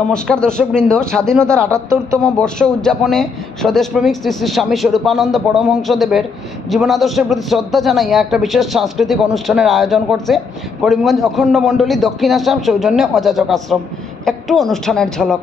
নমস্কার দর্শকবৃন্দ, স্বাধীনতার ৭৮তম বর্ষ উদযাপনে স্বদেশপ্রেমিক শ্রী শ্রী স্বামী স্বরূপানন্দ পরমহংসদেবের জীবনাদর্শের প্রতি শ্রদ্ধা জানাইয়া একটা বিশেষ সাংস্কৃতিক অনুষ্ঠানের আয়োজন করছে করিমগঞ্জ অখণ্ড মণ্ডলী দক্ষিণ আসাম সৌজন্যে অযাচক আশ্রম। একটু অনুষ্ঠানের ঝলক।